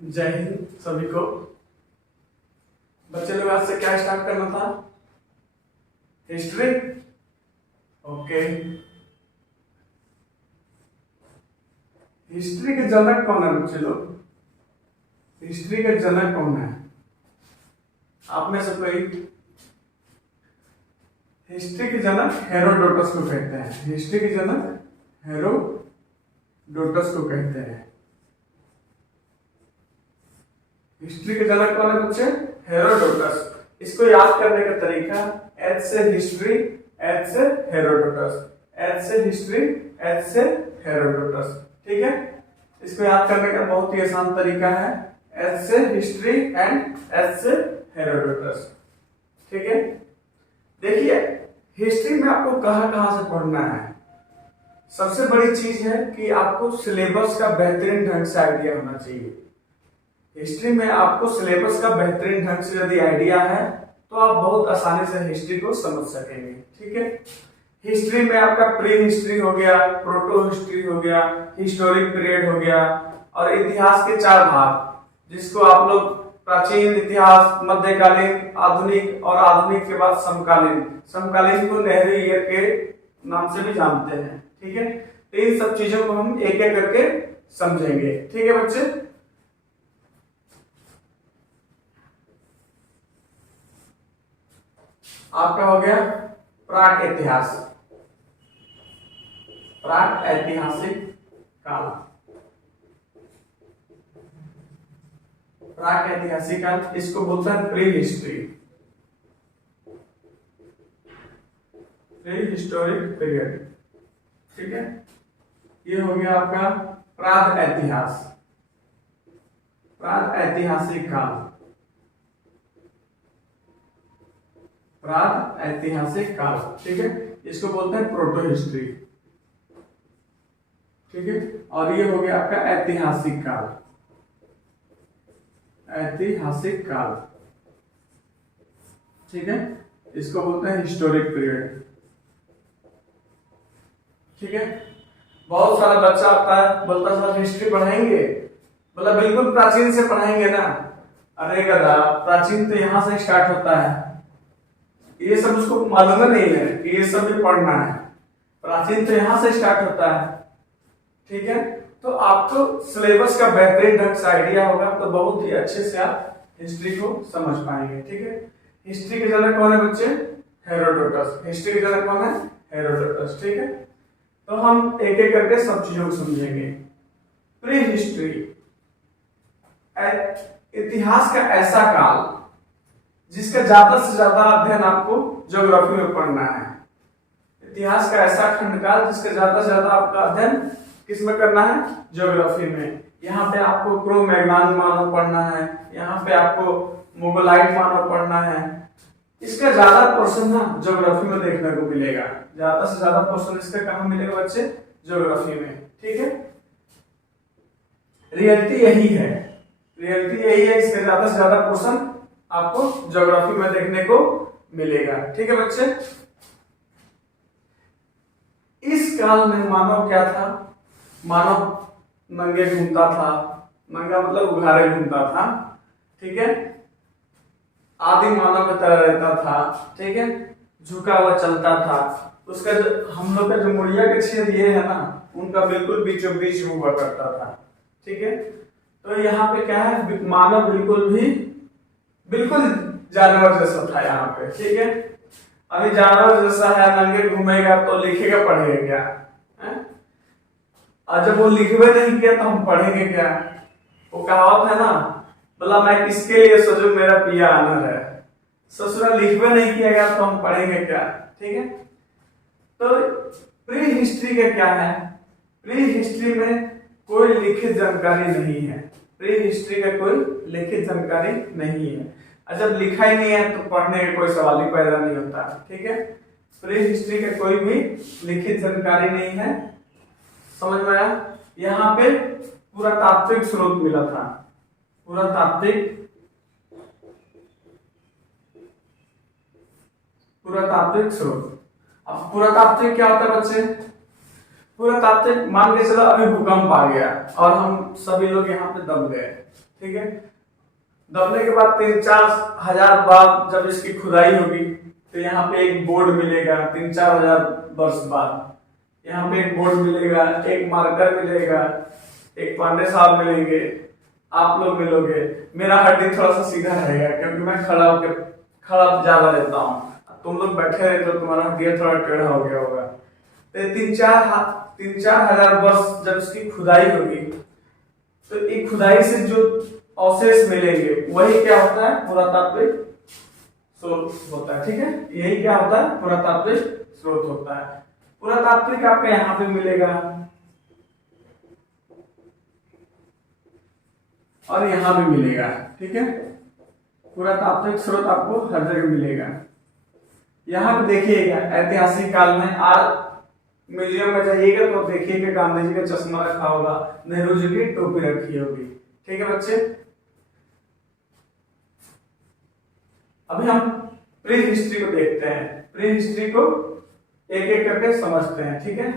जय हिंद सभी को। बच्चे लोग आज से क्या स्टार्ट करना था? हिस्ट्री। ओके, हिस्ट्री के जनक कौन है बच्चे लोग? हिस्ट्री के जनक कौन है? आप में से कोई? हिस्ट्री के जनक हेरोडोटस को कहते हैं। हिस्ट्री के जनक हेरोडोटस को कहते हैं। हिस्ट्री के जनक कौन है बच्चे? हेरोडोटस। इसको याद करने का तरीका, एच से हिस्ट्री, एच से हेरोडोटस, एच से हिस्ट्री, एच से हेरोडोटस। ठीक है, इसको याद करने का बहुत ही आसान तरीका है, एच से हिस्ट्री एंड एच से हेरोडोटस। ठीक है, देखिए हिस्ट्री में आपको कहां कहां से पढ़ना है। सबसे बड़ी चीज है कि आपको सिलेबस का बेहतरीन ढंग से आइडिया होना चाहिए। हिस्ट्री में आपको सिलेबस का बेहतरीन ढंग से यदि आइडिया है तो आप बहुत आसानी से हिस्ट्री को समझ सकेंगे। ठीक है, हिस्ट्री में आपका प्री हिस्ट्री हो गया, प्रोटो हिस्ट्री हो गया, हिस्टोरिक पीरियड हो गया, और इतिहास के 4 भाग, जिसको आप लोग प्राचीन इतिहास, मध्यकालीन, आधुनिक और आधुनिक के बाद समकालीन। समकालीन को नेहरू ईयर के नाम से भी जानते हैं। ठीक है, तो इन सब चीजों को हम एक एक करके समझेंगे। ठीक है बच्चे, आपका हो गया प्राक इतिहास, प्राक ऐतिहासिक काल। प्राक ऐतिहासिक काल, इसको बोलते हैं pre history, pre historic period. ठीक है, ये हो गया आपका प्राग ऐतिहास, प्राग ऐतिहासिक काल, प्राग ऐतिहासिक काल। ठीक है, इसको बोलते हैं प्रोटो हिस्ट्री। ठीक है, और ये हो गया आपका ऐतिहासिक काल, ऐतिहासिक काल। ठीक है, इसको बोलते हैं हिस्टोरिक पीरियड। ठीक है, बहुत सारा बच्चा आता है, बोलता है सर हिस्ट्री पढ़ाएंगे, बोला बिल्कुल प्राचीन से पढ़ाएंगे ना। अरे गधा, प्राचीन तो यहां से स्टार्ट होता है, ये सब उसको मालूम नहीं है कि ये सब भी पढ़ना है। प्राचीन तो यहां से स्टार्ट होता है। ठीक है, तो आपको सिलेबस का बेहतरीन ढंग से आइडिया होगा तो बहुत ही अच्छे से आप हिस्ट्री को समझ पाएंगे। ठीक है, हिस्ट्री के जनक कौन है बच्चे? हेरोडोटस। हिस्ट्री के जनक कौन है? हेरोडोटस। ठीक है, तो हम एक एक करके सब चीजों को समझेंगे। प्री हिस्ट्री, इतिहास का ऐसा काल जिसका ज्यादा से ज्यादा अध्ययन आपको ज्योग्राफी में पढ़ना है। इतिहास का ऐसा खंडकाल जिसका ज्यादा से ज्यादा आपका अध्ययन किस में करना है? ज्योग्राफी में। यहाँ पे आपको क्रो मैग्नान मानव पढ़ना है, यहाँ पे आपको मोगलाइट मानव पढ़ना है। इसका ज्यादा पोर्शन ना ज्योग्राफी में देखने को मिलेगा, ज्यादा से ज्यादा पोर्शन इसका कहाँ मिलेगा बच्चे? ज्योग्राफी में। ठीक है, रियलिटी यही है, रियलिटी यही है, इसका ज्यादा से ज्यादा पोर्शन आपको ज्योग्राफी में देखने को मिलेगा। ठीक है बच्चे, इस काल में मानव क्या था? मानव नंगे घूमता था, नंगा मतलब उघारे घूमता था। ठीक है, आदि मानव की तरह रहता था। ठीक है, झुका हुआ चलता था। उसका जो हम लोग का जो मुड़िया के छेद ये है ना, उनका बिल्कुल बीचों बीच हुआ करता था। ठीक है, तो यहाँ पे क्या है? मानव बिल्कुल जानवर जैसा था यहाँ पे। ठीक है, अभी जानवर जैसा है, नंगे घूमेगा तो लिखेगा पढ़ेगा क्या है? और जब वो लिखवे नहीं किया तो हम पढ़ेंगे क्या? वो कहावत है ना, बोला मैं किसके लिए सोचूं मेरा पिया आनर है। ससुरा लिखवे नहीं किया गया तो हम पढ़ेंगे क्या? ठीक है, तो प्री हिस्ट्री का क्या है? प्री हिस्ट्री में कोई लिखित जानकारी नहीं है। प्री हिस्ट्री का कोई लिखित जानकारी नहीं है, और जब लिखा ही नहीं है तो पढ़ने का कोई सवाल ही पैदा नहीं होता। ठीक है, प्री हिस्ट्री का कोई भी लिखित जानकारी नहीं है। समझ में आया? यहाँ पे पुरातात्विक स्रोत मिला था, पुरातात्विक स्रोत। अब पुरातात्विक क्या होता है बच्चे? पुरातात्विक मान के चलो अभी भूकंप आ गया और हम सभी लोग यहाँ पे दब गए। ठीक है। दबने के बाद 3-4 हजार बाद जब इसकी खुदाई होगी तो यहाँ पे एक बोर्ड मिलेगा। 3-4 हजार वर्ष बाद यहाँ पे एक बोर्ड मिलेगा, एक मार्कर मिलेगा, एक पांडे साहब मिलेंगे, आप लोग मिलोगे। मेरा हड्डी थोड़ा सा सीधा रहेगा क्योंकि मैं खड़ा ज्यादा रहता हूँ। तुम लोग बैठे रहे तो तुम्हारा हड्डी थोड़ा टेढ़ा हो गया होगा। तो 3-4 हजार वर्ष जब इसकी खुदाई होगी तो एक खुदाई से जो अवशेष मिलेंगे वही क्या होता है, पुरातात्विक स्रोत होता है। ठीक है, यही क्या होता है, पुरातात्विक स्रोत होता है। पुरातात्विक आपका यहाँ पे मिलेगा और यहाँ भी मिलेगा। ठीक है, पुरातात्विक स्रोत आपको हर जगह मिलेगा। यहाँ पे देखिएगा ऐतिहासिक काल में, आज म्यूजियम में जाइएगा तो देखिएगा गांधी जी का चश्मा रखा होगा, नेहरू जी की टोपी रखी होगी। ठीक है बच्चे, अभी हम प्री हिस्ट्री को देखते हैं। प्री हिस्ट्री को एक एक करके समझते हैं। ठीक है,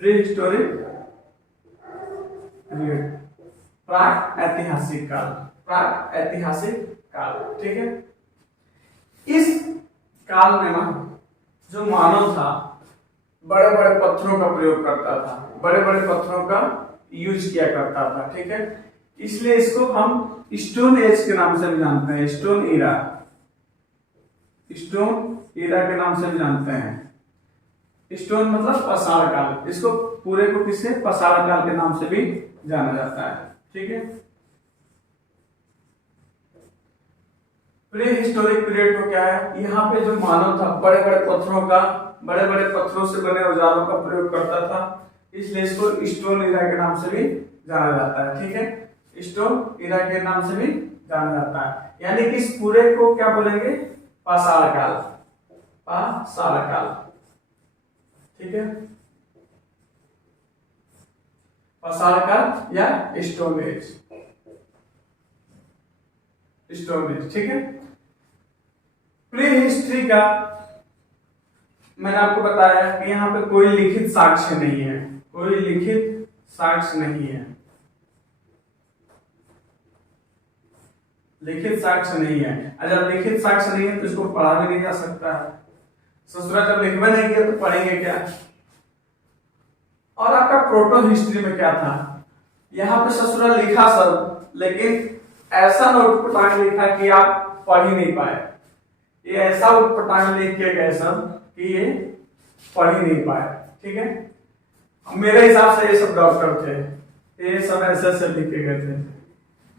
प्री हिस्टोरिक पीरियड, प्राक ऐतिहासिक काल, प्राक ऐतिहासिक काल। ठीक है, इस काल में ना जो मानव था बड़े बड़े पत्थरों का प्रयोग करता था, बड़े बड़े पत्थरों का यूज किया करता था। ठीक है, इसलिए इसको हम स्टोन एज के नाम से भी जानते हैं, स्टोन ईरा, स्टोन ईरा के नाम से भी जानते हैं। स्टोन मतलब पसार काल, इसको पूरे को किससे, पसार काल के नाम से भी जाना जाता है। ठीक है, प्री हिस्टोरिक पीरियड को क्या है, यहाँ पे जो मानव था बड़े बड़े पत्थरों का, बड़े बड़े पत्थरों से बने औजारों का प्रयोग करता था, इसलिए इसको स्टोन ईरा के नाम से भी जाना जाता है। ठीक है, स्टोन ईरा के नाम से भी जाना जाता है। यानी कि इस पूरे को क्या बोलेंगे, पाषाण काल, पाषाण काल। ठीक है, पाषाण काल या स्टोन एज, स्टोन एज। ठीक है, प्री हिस्ट्री का मैंने आपको बताया कि यहाँ पे कोई लिखित साक्ष्य नहीं है, कोई लिखित साक्ष्य नहीं है, लिखित साक्ष्य नहीं है। अगर लिखित साक्ष्य नहीं है तो इसको पढ़ा भी नहीं जा सकता है। ससुरा जब लिखवा नहीं किया तो पढ़ेंगे क्या। और आपका प्रोटो हिस्ट्री में क्या था, यहाँ पे ससुरा लिखा सब, लेकिन ऐसा उटपटांग लिखा कि आप पढ़ ही नहीं पाए। ये ऐसा उटपटांग लिख के गए सब कि ये पढ़ ही नहीं पाए। ठीक है, मेरे हिसाब से ये सब डॉक्टर थे, ये सब ऐसे लिख के गए थे।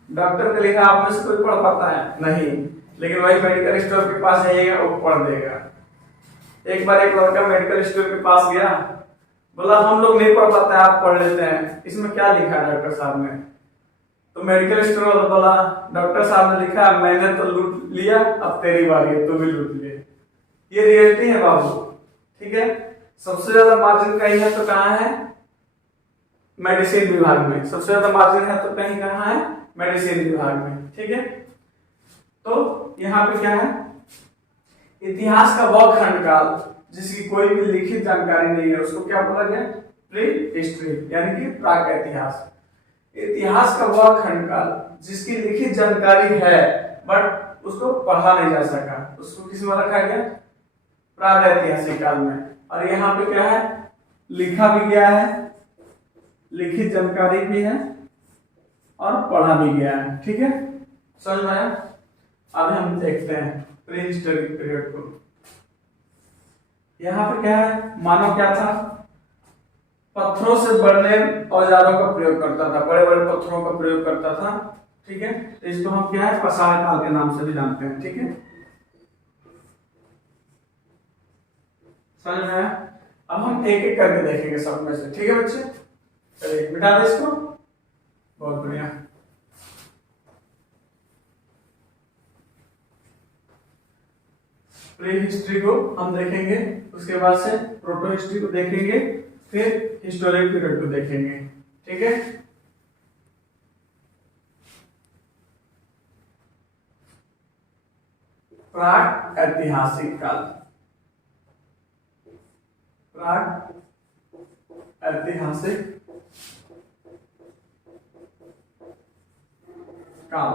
डॉक्टर ने लिखा आप में से कोई पढ़ पाता है नहीं, लेकिन वही मेडिकल स्टोर के पास जाइएगा वो पढ़ देगा। एक बार एक लड़का मेडिकल स्टोर के पास गया, बोला हम लोग नहीं पढ़ पाते, आप पढ़ लेते हैं, इसमें क्या लिखा है डॉक्टर साहब ने। तो मेडिकल स्टोर वाला बोला डॉक्टर साहब ने लिखा मैंने तो लूट लिया, अब तेरी बारी है, तू भी लूट ले। ये रियलिटी है बाबू। ठीक है, सबसे ज्यादा मार्जिन कहीं है तो कहाँ है, मेडिसिन विभाग में। सबसे ज्यादा मार्जिन है तो कहीं कहाँ है, मेडिसिन विभाग में। ठीक है, तो यहाँ पे क्या है, इतिहास का वह खंड काल जिसकी कोई भी लिखित जानकारी नहीं है, उसको क्या बोला गया, प्री हिस्ट्री, यानी कि प्राक इतिहास। इतिहास का वह खंड काल जिसकी लिखित जानकारी है बट उसको पढ़ा नहीं जा सका, उसको किस में रखा गया, प्रागैतिहासिक काल में। और यहाँ पे क्या है, लिखा भी गया है, लिखित जानकारी भी है और पढ़ा भी गया है। ठीक है, समझ में आया। अब हम देखते हैं प्री हिस्टोरिक पीरियड को। यहाँ पे क्या है, मानव क्या था, पत्थरों से बने औजारों का प्रयोग करता था, बड़े बड़े पत्थरों का प्रयोग करता था। ठीक है, तो इसको हम क्या है, पाषाण काल के नाम से भी जानते हैं। ठीक है, समझ में आया। अब हम एक एक करके देखेंगे सब में से। ठीक है बच्चे, चलिए मिटा दे इसको, बहुत बढ़िया। प्री हिस्ट्री को हम देखेंगे, उसके बाद से प्रोटो हिस्ट्री को देखेंगे, फिर हिस्टोरिक पीरियड को देखेंगे। ठीक है, प्राक ऐतिहासिक काल, प्राग ऐतिहासिक काल।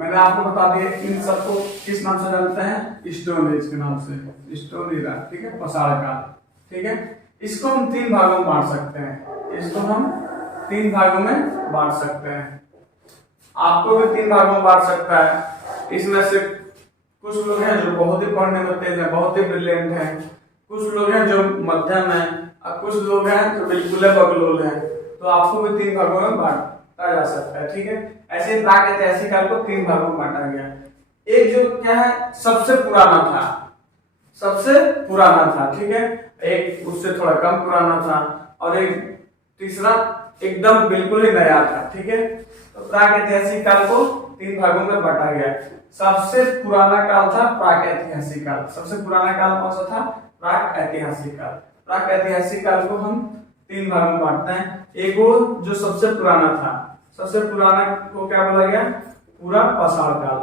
मैंने आपको बता दिया इन सबको किस नाम से जानते हैं, स्टोन एज के नाम से, स्टोन एरा, ठीक है, पसार काल, ठीक है। इसको हम 3 भागों में बांट सकते हैं, इसको हम 3 भागों में बांट सकते हैं, आपको भी 3 भागों में बांट सकता है। इसमें से कुछ लोग हैं जो बहुत ही पढ़ने में तेज है, बहुत ही ब्रिलियंट है, कुछ लोग हैं जो मध्यम है, और कुछ लोग हैं जो बिल्कुल बगलोल है, तो आपको भी 3 भागों में बांटा जा सकता है, ठीक है। ऐसे प्राक ऐतिहासिक काल को 3 भागों में बांटा गया। एक जो क्या है सबसे पुराना था, सबसे पुराना था, ठीक है, एक उससे थोड़ा कम पुराना था, और एक तीसरा एकदम बिल्कुल ही नया था, ठीक है। तो प्राक ऐतिहासिक काल को 3 भागों में बांटा गया। सबसे पुराना काल था प्राक ऐतिहासिक काल। सबसे पुराना काल कौन सा था, प्राक ऐतिहासिक काल। प्राक ऐतिहासिक काल को हम 3 भागों में बांटते हैं। एक वो जो सबसे पुराना था, सबसे पुराना को क्या बोला गया, पूरा पसार काल,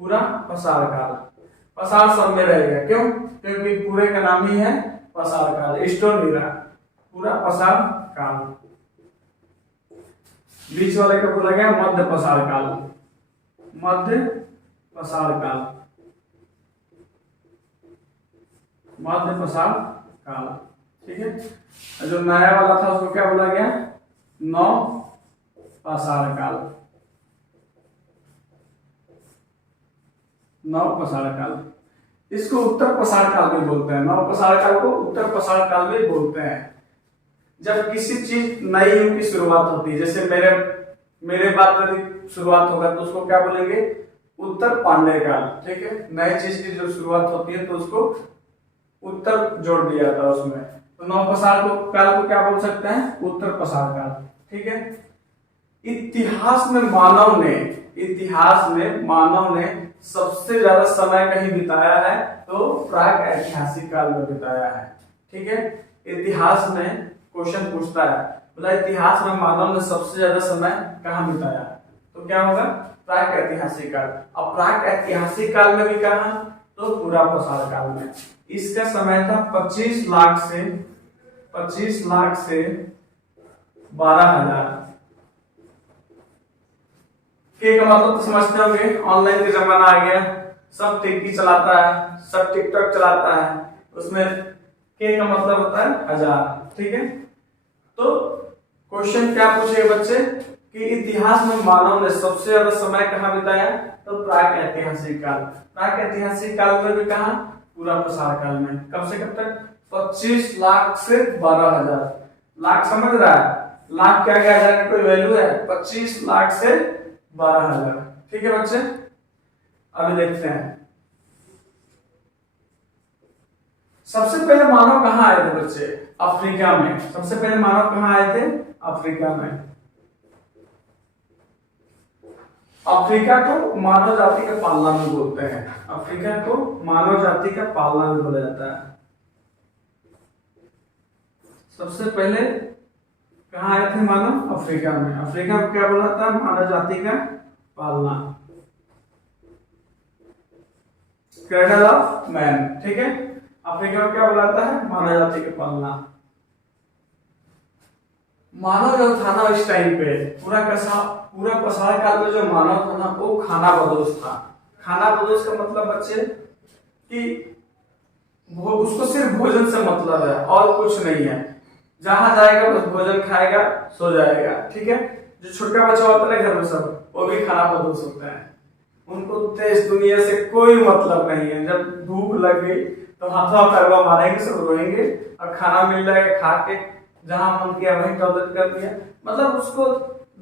पूरा पसार काल। पसार सब में रहेगा, क्यों, क्योंकि पूरे का नाम ही है पसार काल, स्टोन एरा, पूरा पसार काल। बीच वाले का बोला गया मध्य पसार काल, मध्य पसार काल, मध्य पसार काल, ठीक है। जो नया वाला था उसको क्या बोला गया, नव पसार काल, नव पसार काल। इसको उत्तर पसार काल भी बोलते हैं, नव पसार काल को उत्तर पसार काल भी बोलते हैं। जब किसी चीज नई युग की शुरुआत होती है, जैसे मेरे बात यदि शुरुआत होगा तो उसको क्या बोलेंगे, उत्तर पांड्य काल, ठीक है। नई चीज की जो शुरुआत होती है तो उसको उत्तर जोड़ दिया जाता है उसमें, तो नव पसार काल को क्या बोल सकते हैं, उत्तर पसार काल, ठीक है। इतिहास में मानव ने सबसे ज्यादा समय कहीं बिताया है तो प्राक ऐतिहासिक काल में बिताया है, ठीक है। इतिहास में क्वेश्चन पूछता है, बोला इतिहास में मानव ने सबसे ज्यादा समय कहाँ बिताया, तो क्या होगा, प्राक ऐतिहासिक काल। अब प्राक ऐतिहासिक काल में भी कहा, तो पूरा पसार काल में। इसका समय था 25 लाख से 12,000 के का मतलब तो समझते होंगे, ऑनलाइन का जमाना आ गया, सब टिकटॉक चलाता है, सब टिकटॉक चलाता है, उसमें के का मतलब होता है 1000, ठीक है। तो क्वेश्चन क्या पूछे बच्चे कि इतिहास में मानव ने सबसे ज्यादा समय कहाँ बिताया, तो प्राक ऐतिहासिक काल। प्राक ऐतिहासिक काल में भी कहा, पूरा पसार काल में। कब से कब तक, 25 लाख से 12,000। लाख समझ रहा है, लाख क्या क्या हजार की कोई वैल्यू है, 25 लाख से 12,000, ठीक है बच्चे। अभी देखते हैं सबसे पहले मानव कहाँ आए थे बच्चे, अफ्रीका में। सबसे पहले मानव कहाँ आए थे, अफ्रीका में। अफ्रीका को मानव जाति का पालना भी बोलते हैं, अफ्रीका को मानव जाति का पालना भी बोला जाता है। सबसे पहले कहाँ आए थे मानव, अफ्रीका में। अफ्रीका को क्या बोला था, मानव जाति का पालना, क्रेडल ऑफ मैन, ठीक है। अफ्रीका को क्या बुलाता है, मानव जाति का पालना। मानव जो था ना इस टाइम पे पूरा पसार काल में जो मानव था ना वो खाना बदोश था। खाना बदोश का मतलब बच्चे कि वो उसको सिर्फ भोजन से मतलब है और कुछ नहीं है, जहां जाएगा बस भोजन खाएगा सो जाएगा, ठीक है। जो छोटा बच्चा होता है घर में सब वो भी खाना बदोश होता है, उनको देश दुनिया से कोई मतलब नहीं है। जब भूख लग गई तो हाथों पैरवा मारेंगे, सब रोएंगे, और खाना मिल जाएगा खा के जहां मन किया वहीं टॉयलेट कर दिया, मतलब उसको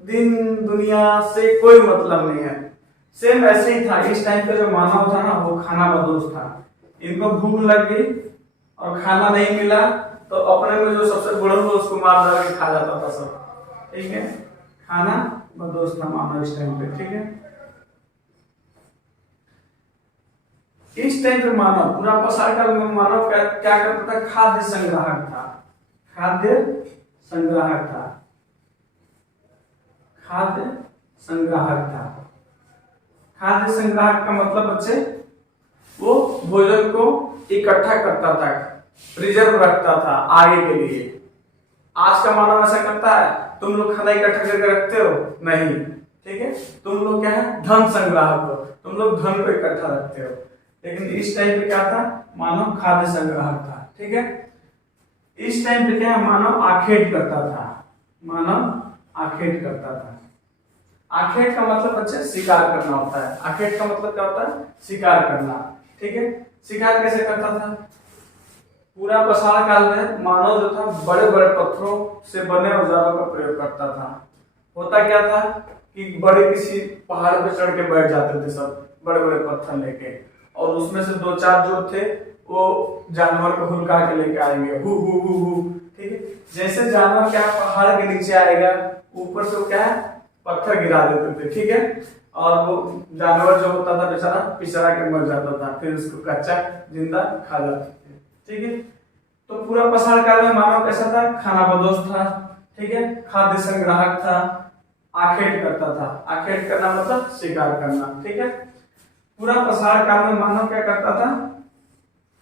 दिन दुनिया से कोई मतलब नहीं है। सेम ऐसे ही था इस टाइम पे जो मानव था ना वो खाना बदोश था। इनको भूख लग गई और खाना नहीं मिला तो अपने में जो सबसे बड़ा था उसको मार डाल के खा जाता था सब, ठीक है। खाना बदोश था मानव इस टाइम पे, ठीक है। इस टाइम पे मानव पूरा पसार काल में मानव क्या करता था, खाद्य संग्राहक था, खाद्य संग्राहक था, खाद्य संग्राहक था। खाद्य संग्राहक का मतलब बच्चे वो भोजन को इकट्ठा करता था, रिजर्व रखता था आगे के लिए। आज का मानव ऐसा करता है? तुम लोग खाना इकट्ठा करके रखते हो? नहीं, ठीक है। तुम लोग क्या है? धन संग्राहक हो, तुम लोग धन को इकट्ठा रखते हो। लेकिन इस टाइम पे क्या था? मानव खाद्य संग्राहक था, ठीक है। इस टाइम पे क्या है? मानव आखेट करता था, मानव आखेट करता था। आखेट का मतलब बच्चे शिकार करना होता है। आखेट का मतलब क्या होता है? शिकार करना, ठीक है। शिकार कैसे करता था? पूरा पाषाण काल में मानव जो था बड़े बड़े पत्थरों से बने औजारों का प्रयोग करता था। होता क्या था कि बड़े किसी पहाड़ पे चढ़ के बैठ जाते थे सब, बड़े बड़े पत्थर लेके, और उसमें से दो चार जो थे वो जानवर को हुलका के लेके आएंगे, हु, ठीक है। जैसे जानवर क्या पहाड़ के नीचे आएगा, ऊपर से क्या है? पत्थर गिरा देते थे, ठीक है। और वो जानवर जो होता था बेचारा पिसरा के मर जाता था, फिर उसको कच्चा जिंदा खा जाते थे, ठीक है। तो पूरा पाषाण काल में मानव कैसा था? खानाबदोश था, ठीक है। खाद्य संग्राहक था, आखेट करता था। आखेट करना मतलब शिकार करना, ठीक है। पूरा पाषाण काल में मानव क्या करता था?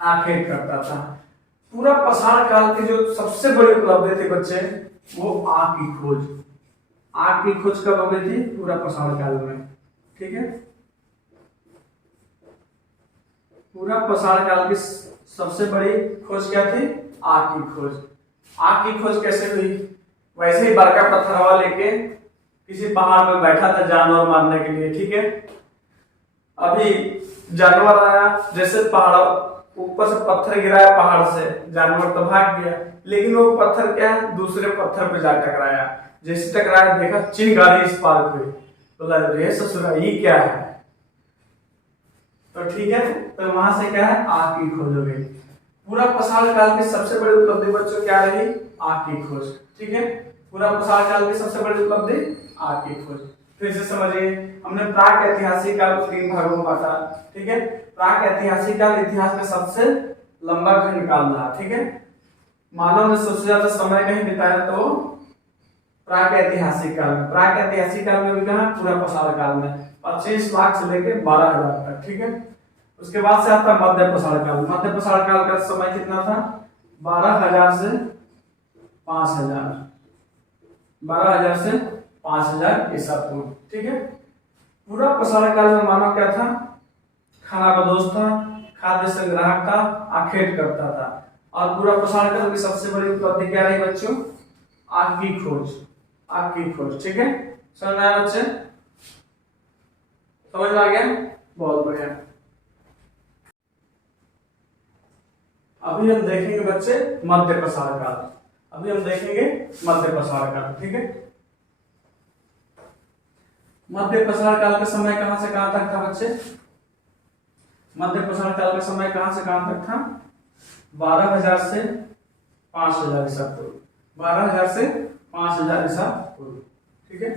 आखेट करता था। पूरा पाषाण काल की जो सबसे बड़ी उपलब्धि थी बच्चे, वो आग की खोज। आग की खोज कब हो गई थी? पूरा पाषाण काल में, ठीक है। पूरा पाषाण काल की सबसे बड़ी खोज क्या थी? आग की खोज। आग की खोज कैसे हुई? वैसे ही बड़का पत्थरवा लेके किसी पहाड़ में बैठा था जानवर मारने के लिए, ठीक है। अभी जानवर आया, जैसे पहाड़ ऊपर से पत्थर गिराया पहाड़ से, जानवर तो भाग गया, लेकिन वो पत्थर क्या है? दूसरे पत्थर पे जा टकराया। जैसे टकराया देखा चिंगारी स्पार्क हुई, बोला रे ससुरा ये क्या है? तो ठीक है, तो वहां से क्या है? आग की खोज हो गई। पूरा पाषाण काल की सबसे बड़ी उपलब्धि बच्चों क्या रही? आग की खोज, ठीक है। पूरा पाषाण काल की सबसे बड़ी उपलब्धि आग की खोज। फिर से समझिए, हमने प्राक ऐतिहासिक काल को 3 भागों में बांटा, ठीक है। प्राक ऐतिहासिक काल इतिहास में सबसे लंबा खंड काल रहा, ठीक है। मानव ने सबसे ज्यादा समय कहीं बिताया तो प्राक ऐतिहासिक काल में। प्राक ऐतिहासिक काल में भी कहा? पूरा पाषाण काल में 25 लाख से लेके 12,000 तक, ठीक है। उसके बाद से आता मध्य पाषाण काल। मध्य पाषाण काल का समय कितना था? 12,000 से 5,000, 12,000 से 5,000 ईसा पूर्व, ठीक है। पूरा पाषाण काल में मानव क्या था? खानाबदोश था, खाद्य संग्राहक था, आखेट करता था। और पूरा पाषाण काल की सबसे बड़ी उपलब्धि क्या रही बच्चों? आग की खोज, आग की खोज, ठीक है। समझ में आया बच्चे? समझ में आ गया? बहुत बढ़िया। अभी हम देखेंगे बच्चे मध्य पाषाण काल। अभी हम देखेंगे मध्य पाषाण काल, ठीक है। मध्य पाषाण काल का समय कहां से कहां तक था बच्चे? मध्य पाषाण काल का समय कहां से कहां तक था? 12,000 से 5,000 ईसा पूर्व, 12,000 से 5,000 ईसा पूर्व, ठीक है।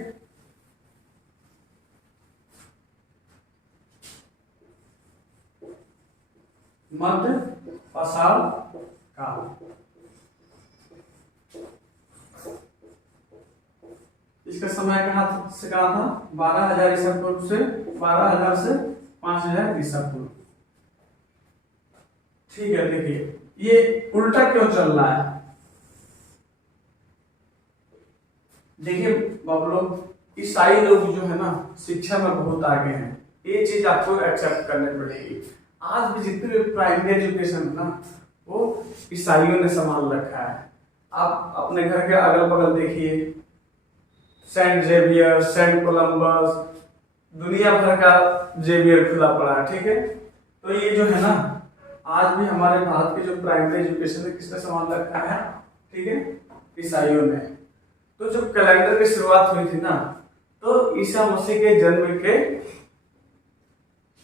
मध्य पाषाण काल इसका समय कहां से कहां था? 12,000 ईसा पूर्व से 12,000 से 5,000 ईसा पूर्व, ठीक है। देखिए ये उल्टा क्यों चल रहा है? देखिए बाबू लोग, ईसाई लोग जो है ना शिक्षा में बहुत आगे हैं, ये चीज आपको एक्सेप्ट करनी पड़ेगी। आज भी जितने भी प्राइमरी एजुकेशन है ना वो ईसाइयों ने संभाल रखा है। आप अपने घर के अगल बगल देखिए, सेंट जेवियर, सेंट कोलंबस, दुनिया भर का जेवियर खुला पड़ा है, ठीक है। तो ये जो है ना आज भी हमारे भारत की जो प्राइमरी एजुकेशन है किसने संभाल रखा है? ठीक है, ईसाइयों ने। तो जब कैलेंडर की शुरुआत हुई थी ना तो ईसा मसीह के जन्म के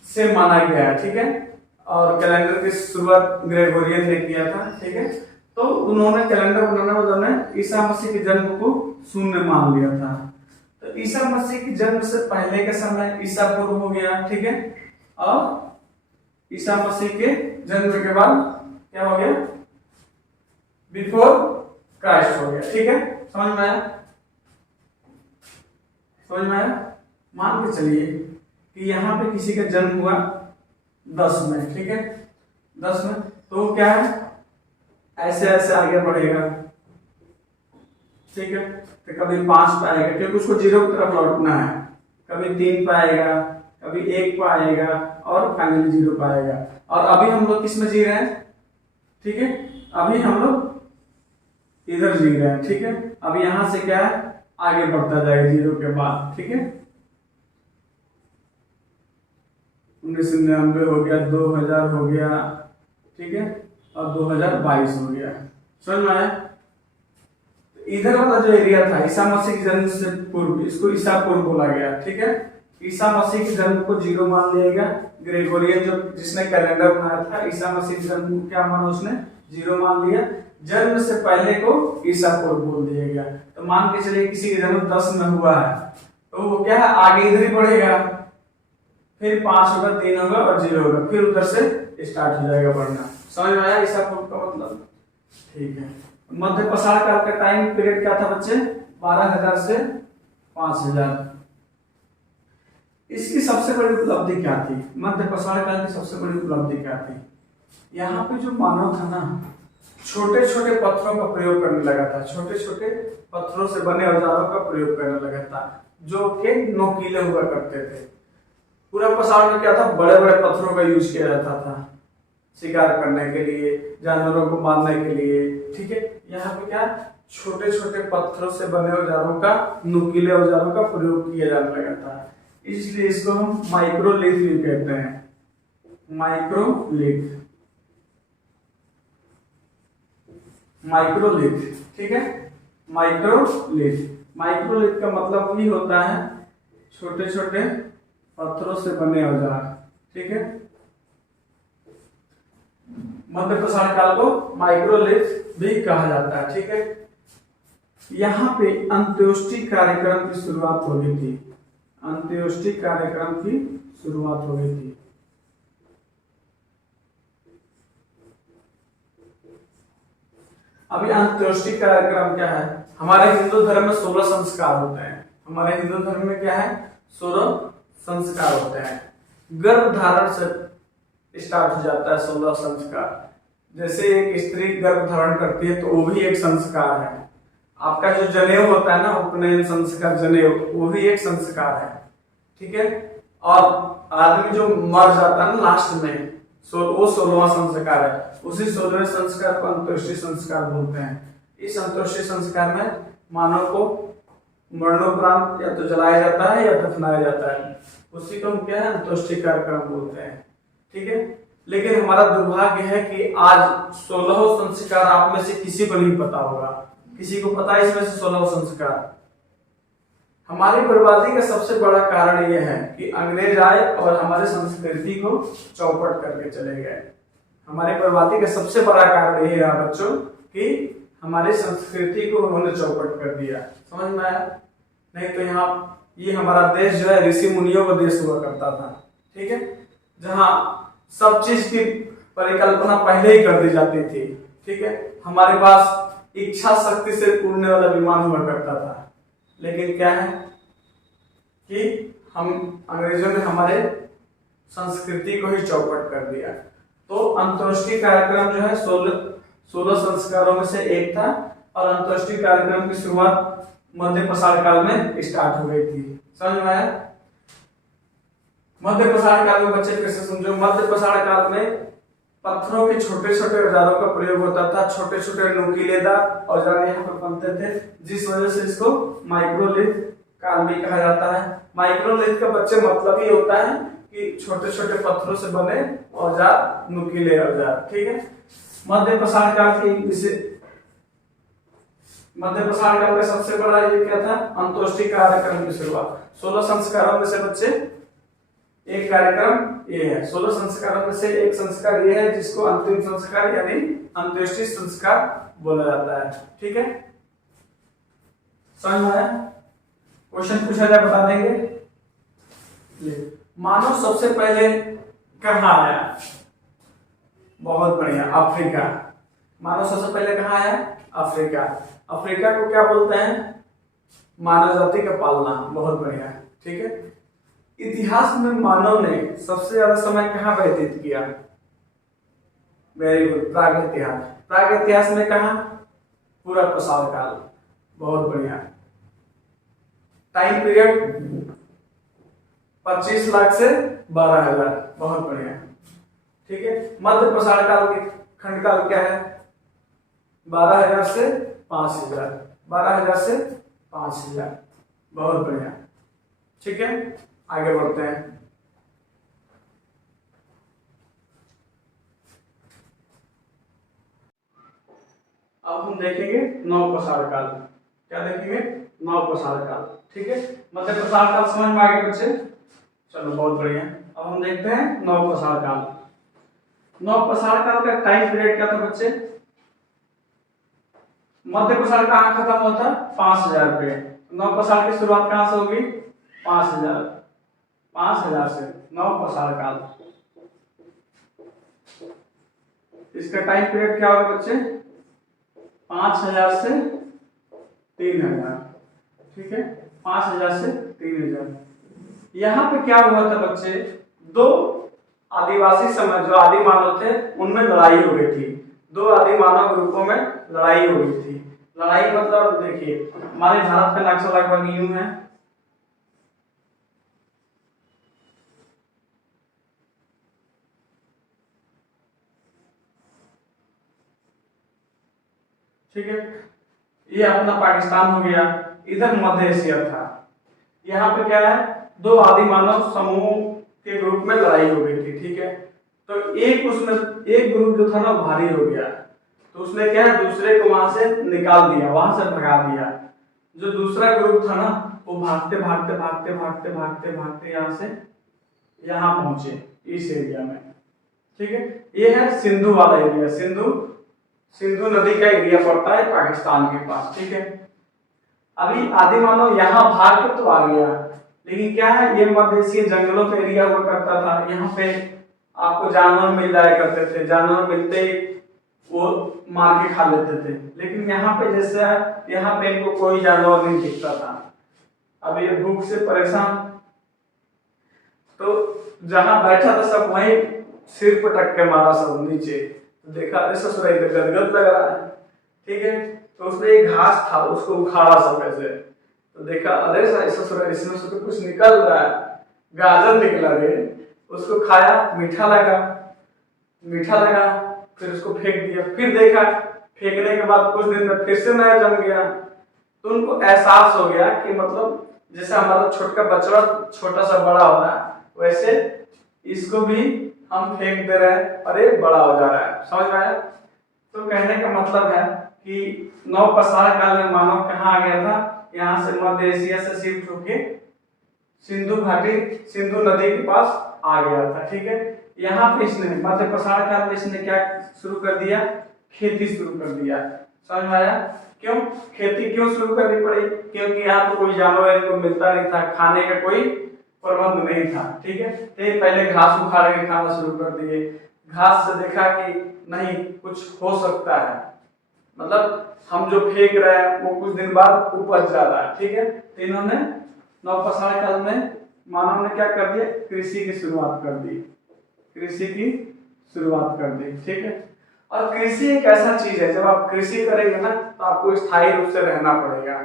से माना गया है, ठीक है। और कैलेंडर की शुरुआत ग्रेगोरियन ने किया था, ठीक है। तो उन्होंने कैलेंडर बनाने वालों ईसा मसीह के जन्म को शून्य मान लिया था। तो ईसा मसीह के जन्म से पहले के समय ईसा पूर्व हो गया, ठीक है। और ईसा मसीह के जन्म के बाद क्या हो गया? बिफोर क्राइस्ट हो गया, ठीक है। समझ में आया? समझ में आया? मान के चलिए कि यहाँ पे किसी का जन्म हुआ 10 में, ठीक है। 10 में तो क्या है, ऐसे ऐसे आगे बढ़ेगा, ठीक है। तो कभी 5 पे आएगा क्योंकि उसको 0 की तरफ लौटना है, कभी 3 पे आएगा, कभी 1 पे आएगा और फाइनली 0 पे आएगा। और अभी हम लोग किस में जी रहे हैं, ठीक है, अभी हम लोग इधर जी रहे हैं, ठीक है। अब यहां से क्या है, आगे बढ़ता जाएगा 0 के बाद, ठीक है। 1999 हो गया, 2000 हो गया, ठीक है, और 2022 हो गया। समझ में आया। इधर वाला जो एरिया था ईसा मसीह के जन्म से पूर्व, इसको ईसा पूर्व बोला गया, ठीक है। ईसा मसीह के जन्म को 0 मान लिया गया। ग्रेगोरियन जो जिसने कैलेंडर बनाया था, ईसा मसीह के जन्म को क्या माना उसने, 0 मान लिया। जन्म से पहले को ईसा पूर्व बोल दिया गया। तो मान के चलिए किसी का जन्म 10 में हुआ है तो वो क्या है, आगे इधर ही बढ़ेगा, फिर 5 होगा, 3 होगा और 0 होगा, फिर उधर से स्टार्ट हो जाएगा बढ़ना। समझ में आया ईसा पूर्व का मतलब, ठीक है। मध्य पसार काल का टाइम पीरियड क्या था बच्चे, 12,000 से 5,000। इसकी सबसे बड़ी उपलब्धि क्या थी, मध्य पसार काल की सबसे बड़ी उपलब्धि क्या थी, यहाँ पे जो मानव था ना, छोटे छोटे पत्थरों का प्रयोग करने लगा था, छोटे छोटे पत्थरों से बने औजारों का प्रयोग करने लगा था, जो कि नोकीले हुआ करते थे। पूरा पसार में क्या था, बड़े बड़े पत्थरों का यूज किया जाता था शिकार करने के लिए, जानवरों को मारने के लिए, ठीक है। यहाँ पे क्या, छोटे छोटे पत्थरों से बने औजारों का, नुकीले औजारों का प्रयोग किया जाने लगा था। इसलिए इसको हम माइक्रोलिथ भी कहते हैं, माइक्रोलिथ, माइक्रोलिथ, ठीक है। माइक्रोलिथ, माइक्रोलिथ का मतलब ही होता है छोटे छोटे पत्थरों से बने औजार, ठीक है। मध्य पसार काल को माइक्रोलिथ भी कहा जाता है, ठीक है। यहाँ पे अंत्योष्टि कार्यक्रम की शुरुआत हो गई थी, अंत्योष्टि कार्यक्रम की शुरुआत हो गई थी। अभी अंत्योष्टि कार्यक्रम क्या है, हमारे हिंदू धर्म में 16 संस्कार होते हैं। हमारे हिंदू धर्म में क्या है, 16 संस्कार होते हैं। गर्भ धारण से स्टार्ट हो जाता है 16 संस्कार। जैसे एक स्त्री गर्भ धारण करती है तो वो भी एक संस्कार है। आपका जो जनेऊ होता है ना, उपनयन संस्कार, जनेऊ, वो भी एक संस्कार है, ठीक है। और आदमी जो मर जाता है ना लास्ट में, वो 16वां संस्कार है। उसी 16वें संस्कार को अंत्योष्टि संस्कार बोलते हैं। इस अंत्योष्टि संस्कार में मानव को मरणोपरांत या तो जलाया जाता है या दफनाया जाता है। उसी को हम क्या है, अंत्योष्टि कार्यक्रम बोलते हैं, ठीक है। लेकिन हमारा दुर्भाग्य है कि आज 16 संस्कार आप में से किसी को नहीं पता होगा। किसी को पता है इसमें से 16 संस्कार? हमारी बर्बादी का सबसे बड़ा कारण यह है कि अंग्रेज आए और हमारे संस्कृति को चौपट करके चले गए। हमारी बर्बादी का सबसे बड़ा कारण यही रहा बच्चों कि हमारी संस्कृति को उन्होंने चौपट कर दिया। समझ में आया? नहीं तो यहाँ ये हमारा देश जो है ऋषि मुनियों का देश हुआ करता था, ठीक है, जहाँ सब चीज की परिकल्पना पहले ही कर दी जाती थी, ठीक है। हमारे पास इच्छा शक्ति से उड़ने वाला विमान हुआ करता था। लेकिन क्या है कि हम अंग्रेजों ने हमारे संस्कृति को ही चौपट कर दिया। तो अंतर्राष्ट्रीय कार्यक्रम जो है 16 संस्कारों में से एक था और अंतर्राष्ट्रीय कार्यक्रम की शुरुआत मध्य पसार काल में स्टार्ट हो गई थी। समझ में आया? मध्य पसार काल में बच्चे फिर से समझो, मध्य पसार काल में पत्थरों के छोटे छोटे औजारों का प्रयोग होता था। छोटे छोटे नुकीलेदार औजार यहाँ पर बनते थे, जिस वजह से इसको माइक्रोलिथ काल भी कहा जाता है। माइक्रोलिथ का बच्चे मतलब ही होता है कि छोटे छोटे पत्थरों से बने औजार, नुकीले औजार, ठीक है। मध्य पसार काल का सबसे बड़ा ये क्या था, अंतोष्टि कार्यक्रम की शुरुआत। 16 संस्कारों में से बच्चे एक कार्यक्रम ये है। 16 संस्कारों में से एक संस्कार ये है जिसको अंतिम संस्कार यानी अंत्येष्टि संस्कार बोला जाता है, ठीक है। समझ में आया? क्वेश्चन पूछा जाए बता देंगे। मानव सबसे पहले कहाँ आया? बहुत बढ़िया, अफ्रीका। मानव सबसे पहले कहाँ आया? अफ्रीका। अफ्रीका को क्या बोलते हैं? मानव जाति का पालना। बहुत बढ़िया, ठीक है। इतिहास में मानव ने सबसे ज्यादा समय कहाँ व्यतीत किया? Very good. प्रागैतिहास, प्रागैतिहास में कहा पूरा प्रसार काल, बहुत बढ़िया। टाइम पीरियड 25 लाख से 12,000, बहुत बढ़िया। ठीक है। मध्य प्रसार काल की खंड काल क्या है? 12,000 से 5,000, 12,000 से 5,000, बहुत बढ़िया। ठीक है, आगे बढ़ते हैं। अब हम देखेंगे नव प्रसार काल। क्या देखेंगे? नव प्रसार काल। ठीक है, मध्य प्रसार काल समझ में आ गए बच्चे? चलो बहुत बढ़िया। अब हम देखते हैं नव प्रसार काल। नव प्रसार काल का टाइम पीरियड क्या था बच्चे? मध्य प्रसार कहाँ खत्म होता? 5,000 पे। नव प्रसार की शुरुआत कहाँ से होगी? 5,000, 5,000 से नव प्रसार काल। इसका टाइम पीरियड क्या होगा बच्चे? 5,000 से 3,000। ठीक है, 5,000 से 3,000। यहाँ पे क्या हुआ था बच्चे? दो आदिवासी समाज, जो आदि मानव थे, उनमें लड़ाई हो गई थी। दो आदि मानव ग्रुपों में लड़ाई हो गई थी। लड़ाई मतलब देखिए, हमारे भारत का नक्शा लगभग यूं है। ठीक है, ये अपना पाकिस्तान हो गया, इधर मध्य एशिया था। यहाँ पे क्या है? दो आदि मानव समूह के ग्रुप में लड़ाई हो गई थी। ठीक है, तो एक ग्रुप जो था ना भारी हो गया, तो उसने क्या है, दूसरे को वहां से निकाल दिया, वहां से भगा दिया। जो दूसरा ग्रुप था ना, वो भागते भागते भागते भागते भागते भागते यहाँ से यहाँ पहुंचे, इस एरिया में। ठीक है, ये है सिंधु वाला एरिया। सिंधु सिंधु नदी का एरिया पड़ता है पाकिस्तान के पास। ठीक है, अभी आदि मानव यहाँ भाग के तो आ गया, लेकिन क्या है, ये मध्य एशिया जंगलों का एरिया हुआ करता था। यहाँ पे आपको जानवर मिल जाया करते थे, जानवर मिलते ही वो मार के खा लेते थे। लेकिन यहाँ पे जैसे यहाँ पे इनको कोई जानवर नहीं दिखता था। अब ये भूख से परेशान, तो जहां बैठा था सब वहीं सिर पटक के मारा सब नीचे। तो देखा अरे ससुराई तो गदगद लग रहा है। ठीक है, तो उसमें एक घास था, उसको उखाड़ा सब ऐसे। तो देखा अरे ससुराई, इसमें से तो कुछ निकल रहा है, गाजर निकला रे। उसको खाया, मीठा लगा, मीठा लगा, फिर उसको फेंक दिया। फिर देखा, फेंकने के बाद कुछ दिन में फिर से नया जम गया। तो उनको एहसास हो गया कि मतलब जैसे हमारा छोटा बच्चा छोटा सा बड़ा हो रहा है, वैसे इसको भी हम फेंक दे रहे हैं और ये बड़ा हो जा रहा है। समझ में आया? तो कहने का मतलब है कि नव प्रसार काल में मानव कहाँ आ गया था? यहाँ से मध्य एशिया से शिफ्ट होके सिंधु घाटी, सिंधु नदी के पास आ गया था। ठीक है, यहाँ पे इसने मध्य प्रसार काल में इसने क्या शुरू कर दिया? खेती शुरू कर दिया। समझ में आया? क्यों खेती क्यों शुरू करनी पड़ी? क्योंकि यहाँ पे कोई जानवर इनको मिलता नहीं था, खाने का कोई प्रबंध नहीं था। ठीक है, तो पहले घास उखाड़ के खाना शुरू कर दिए। घास से देखा कि नहीं, कुछ हो सकता है, मतलब हम जो फेंक रहे हैं वो कुछ दिन बाद उपज जा रहा है। ठीक है, तो इन्होंने नव प्रसार काल में मानव ने क्या कर दिया? कृषि की शुरुआत कर दी, कृषि की शुरुआत कर दी। ठीक है, और कृषि एक ऐसा चीज है, जब आप कृषि करेंगे ना तो आपको स्थायी रूप से रहना पड़ेगा।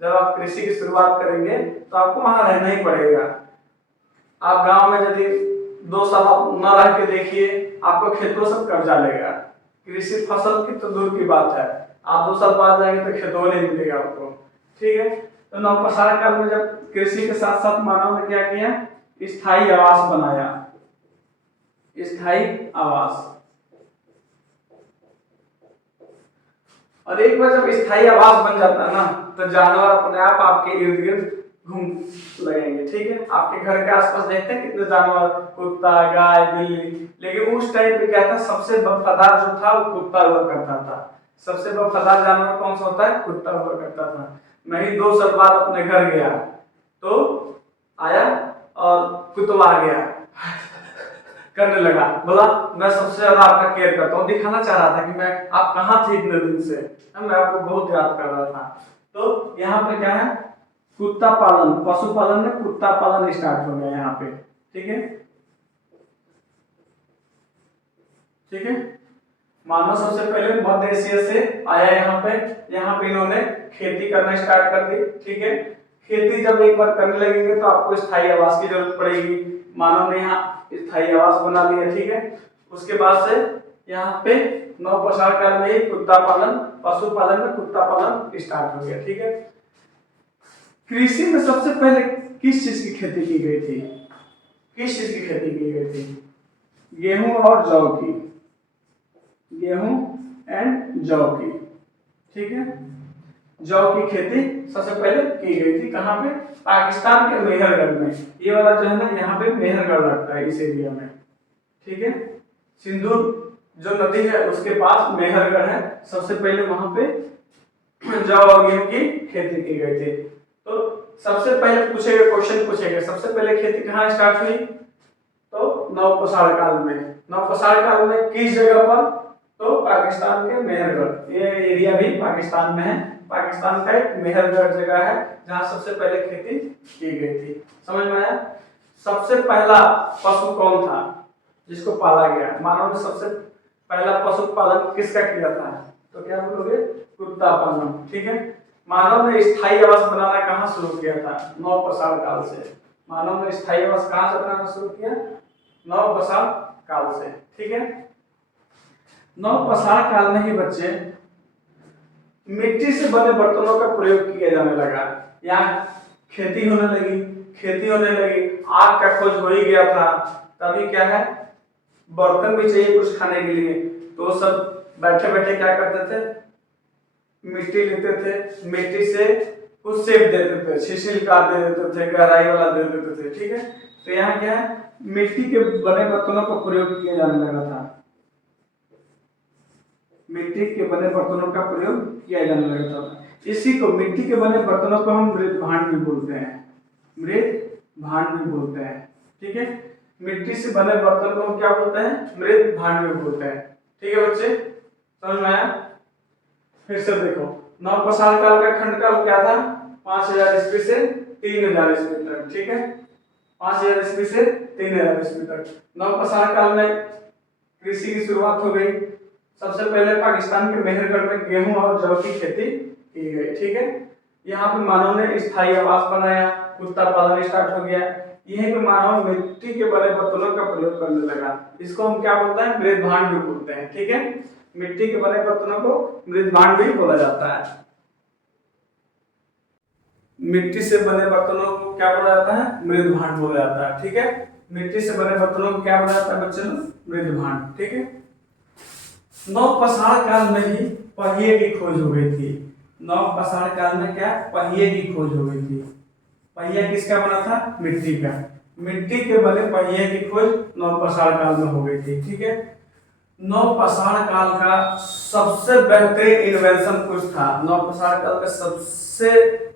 जब आप कृषि की शुरुआत करेंगे तो आपको वहां रहना ही पड़ेगा। आप गांव में यदि 2 साल आप न रह के देखिए, आपको खेतों से कब्जा लेगा। कृषि फसल की तो दूर की बात है, आप 2 साल बाद जाएंगे तो खेतों नहीं मिलेगा आपको। ठीक है, तो नव प्रसार काल में जब कृषि के साथ साथ मानव ने क्या किया? स्थायी आवास बनाया, स्थायी आवास। और एक बार जब स्थायी आवास बन जाता है ना, तो जानवर अपने आप आपके इर्द गिर्द घूम लगेंगे। ठीक है, आपके घर के आसपास देखते हैं कितने जानवर, कुत्ता, गाय, बिल्ली। लेकिन उस टाइम पे क्या था? सबसे वफादार जो था वो कुत्ता हुआ करता था। सबसे वफादार जानवर कौन सा होता है? कुत्ता हुआ करता था। मैं ही 2 साल बाद अपने घर गया तो आया और कुत्ता आ गया करने लगा, बोला मैं सबसे ज्यादा आपका केयर करता हूँ। दिखाना चाह रहा था कि मैं, आप कहाँ थे इतने दिन से, मैं आपको बहुत याद कर रहा था। तो यहाँ पे क्या है? कुत्ता पालन, पशुपालन में कुत्ता पालन स्टार्ट हो गया यहाँ पे। ठीक है, ठीक है, मानव सबसे पहले मध्य एशिया से आया यहाँ पे इन्होंने खेती करना स्टार्ट कर दी। ठीक है, खेती जब एक बार करने लगेंगे तो आपको स्थायी आवास की जरूरत पड़ेगी। मानव ने यहाँ स्थायी आवास बना लिया। ठीक है, उसके बाद से यहाँ पे नवपाषाण काल में ही कुत्ता पालन, पशुपालन में कुत्ता पालन स्टार्ट हो गया। ठीक है, कृषि में सबसे पहले किस चीज की खेती की गई थी? किस चीज की खेती की गई थी? गेहूं और जौ की, गेहूं एंड जौ की। ठीक है, जौ की खेती सबसे पहले की गई थी। कहाँ पे? पाकिस्तान के मेहरगढ़ में। ये वाला जो है ना, यहाँ पे मेहरगढ़ लगता है इस एरिया में। ठीक है, सिंधु जो नदी है उसके पास मेहरगढ़ है। सबसे पहले वहां पे जौ और गेहूं की खेती की गई थी। तो सबसे पहले क्वेश्चन पूछेगा सबसे पहले खेती कहाँ स्टार्ट हुई? तो नवपाषाण काल में। नवपाषाण काल में किस जगह पर? तो पाकिस्तान के मेहरगढ़। ये एरिया भी पाकिस्तान में है। पाकिस्तान का एक मेहरगढ़ जगह है जहाँ सबसे पहले खेती की गई थी। समझ में आया? सबसे पहला पशु कौन था जिसको पाला गया? मानव ने सबसे पहला पशुपालन किसका किया था? तो क्या बोलोगे? कुत्ता पालन। ठीक है, मानव ने स्थायी आवास बनाना कहाँ शुरू किया था? नवपाषाण काल से। मानव ने स्थायी आवास कहाँ से बनाना शुरू किया? नवपाषाण काल से। ठीक है, नवपाषाण काल में ही बच्चे मिट्टी से बने बर्तनों का प्रयोग किया जाने लगा। यहाँ खेती होने लगी, आग का खोज हो ही गया था। तभी क्या है, बर्तन भी चाहिए कुछ खाने के लिए। तो सब बैठे बैठे क्या करते थे? मिट्टी लेते थे, मिट्टी से कुछ शेप देते थे, छिलका दे देते थे, गहराई वाला दे देते थे। ठीक है, तो यहाँ क्या है, मिट्टी के बने बर्तनों का प्रयोग किया जाने लगा था। मिट्टी के बने बर्तनों का प्रयोग किया जाने लगा था। इसी को, मिट्टी के बने बर्तनों को हम मृत भांड भी बोलते हैं। मृत भांड भी बोलते हैं। ठीक है, मिट्टी से बने बर्तन को हम क्या बोलते हैं? मृत भांड भी बोलते हैं। ठीक है बच्चे, समझ में आया? फिर से देखो, नवपाषाण काल का खंडकाल क्या था? 5000 ईस्वी से 3000 ईस्वी तक। ठीक है, 5000 ईस्वी से 3000 ईस्वी तक नवपाषाण काल में कृषि की शुरुआत हो गई। सबसे पहले पाकिस्तान के मेहरगढ़ में गेहूं और जौ की खेती की गई। ठीक है, यहाँ पे मानव ने स्थायी आवास बनाया, कुत्ता पालन स्टार्ट हो गया। यहीं पे मानव मिट्टी के बने बर्तनों का प्रयोग करने लगा। इसको हम क्या बोलते हैं? मृत भांड भी बोलते हैं। ठीक है, मिट्टी के बने बर्तनों को मृत भांड भी बोला जाता है। मिट्टी से बने बर्तनों को क्या बोला जाता है? मृत भांड बोला जाता है। ठीक है, मिट्टी से बने बर्तनों को क्या बोला जाता है बच्चों? मृत भांड। ठीक है, नवपाषाण काल में ही पहिए की खोज हो गई थी। नवपाषाण काल में क्या? पहिए की खोज हो गई थी। पहिया किसका बना था? मिट्टी का। मिट्टी के बने पहिए की खोज नवपाषाण काल में हो गई थी। ठीक है, नवपाषाण काल का सबसे बेहतरीन इन्वेंशन कुछ था। नवपाषाण काल का सबसे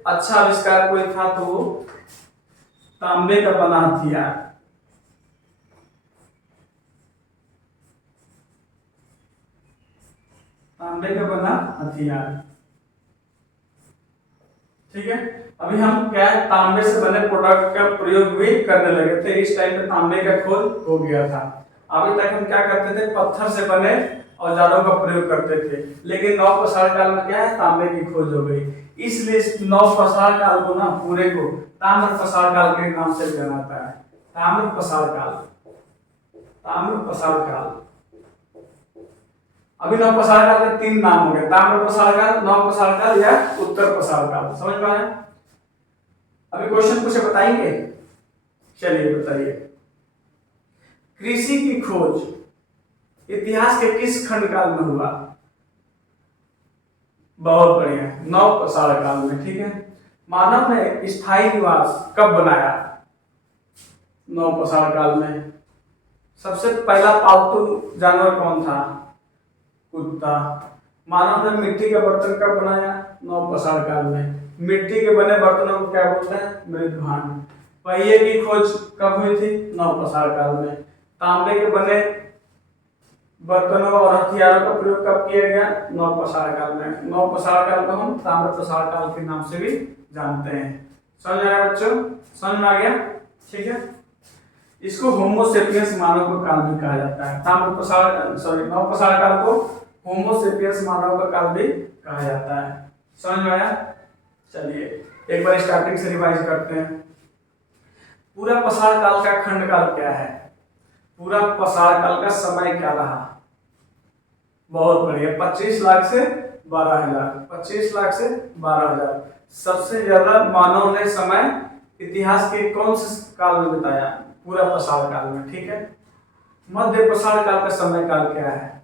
अच्छा आविष्कार कोई था तो वो तांबे का बना हथियार। तांबे का बना हथियार। ठीक है, अभी हम क्या है, तांबे से बने प्रोडक्ट का प्रयोग भी करने लगे थे। इस टाइम पे तांबे का खोज हो गया था। अभी तक हम क्या करते थे? पत्थर से बने औजारों का प्रयोग करते थे। लेकिन नवपाषाण काल में क्या है? तांबे की खोज हो गई। इसलिए इस नवपाषाण काल को ना पूरे को ताम्रपाषाण काल के नाम से जाना जाता है। ताम्रपाषाण काल, ताम्रपाषाण काल। अभी नवपाषाण काल के 3 नाम हो गए, ताम्रपाषाण काल, नवपाषाण काल या उत्तरपाषाण काल। समझ में आया? अभी क्वेश्चन पूछे, बताएंगे? चलिए बताइए। कृषि की खोज इतिहास के किस खंड काल में हुआ? बहुत बढ़िया, नवपाषाण काल में। ठीक है, मानव ने स्थायी निवास कब बनाया? नवपाषाण काल में। सबसे पहला पालतू जानवर कौन था? कुत्ता। मानव ने मिट्टी का बर्तन कब बनाया? नवपाषाण काल में। मिट्टी के बने बर्तनों को क्या बोलते हैं? मृत भांड। पहिए की खोज कब हुई थी? नवपाषाण काल में। तांबे के बने बर्तनों और हथियारों का प्रयोग कब किया गया? नवपाषाण काल में। नवपाषाण काल को हम ताम्रपाषाण काल के नाम से भी जानते हैं। समझ आया बच्चों? समझ में आ गया? ठीक है, इसको होमोसेपियंस मानव का काल भी कहा जाता है। नवपाषाण काल को होमोसेपियंस मानव का काल भी कहा जाता है। समझ में आया? चलिए एक बार स्टार्टिंग से रिवाइज करते हैं। पूरा पाषाण काल का खंड काल क्या है? पूरा पाषाण काल का समय क्या रहा? बहुत बढ़िया, 25 लाख से 12,000। 25 लाख से 12,000। सबसे ज्यादा मानव ने समय इतिहास के कौन से काल में बिताया? पूरा पाषाण काल में। ठीक है। मध्य पाषाण काल का समय काल क्या है?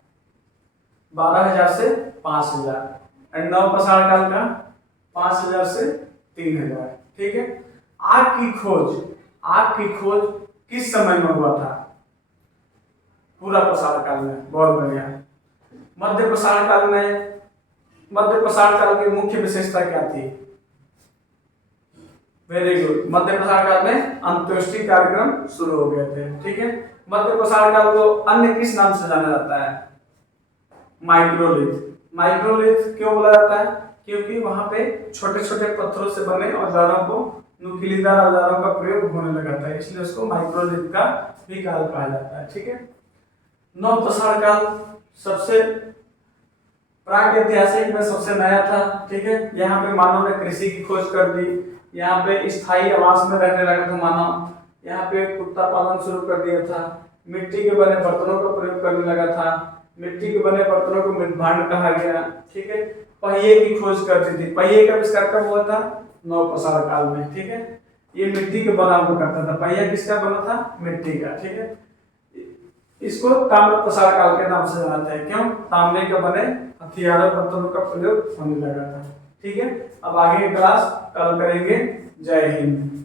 12,000 से 5,000। और नव पाषाण काल का 5,000 से 3,000। ठीक है। आग की खोज किस समय में हुआ था? पूरा पाषाण काल में। बहुत बढ़िया। मध्य पाषाण काल की मुख्य विशेषता क्या थी? Very good. मध्य पाषाण काल में अंत्येष्टि कार्यक्रम शुरू हो गए थे। ठीक है। मध्य पाषाण काल को अन्य किस नाम से जाना जाता है? माइक्रोलिथ। माइक्रोलिथ क्यों बोला जाता है? क्योंकि वहां पे छोटे छोटे पत्थरों से बने औजारों को, नुकीलेदार औजारों का प्रयोग होने लगा था, इसलिए उसको माइक्रोलिथ का भी काल कहा जाता है। ठीक है। नव पाषाण काल सबसे प्रागैतिहासिक में सबसे नया था। ठीक है। यहाँ पे मानव ने कृषि की खोज कर दी। यहाँ पे स्थायी आवास में रहने लगा था मानव। यहाँ पे कुत्ता पालन शुरू कर दिया था। मिट्टी के बने बर्तनों का प्रयोग करने लगा था। मिट्टी के बने बर्तनों को मृदभांड कहा गया। ठीक है। पहिए की खोज करती थी। पहिए का आविष्कार कब हुआ था? नव पाषाण काल में। ठीक है। ये मिट्टी के बना हुआ करता था। पहिया किसका बना था? मिट्टी का। ठीक है। इसको ताम्र पाषाण काल के नाम से जाना है। क्यों? तांबे के बने हथियारों बर्तनों का प्रयोग होने लगा था। ठीक है। अब आगे क्लास कल करेंगे। जय हिंद।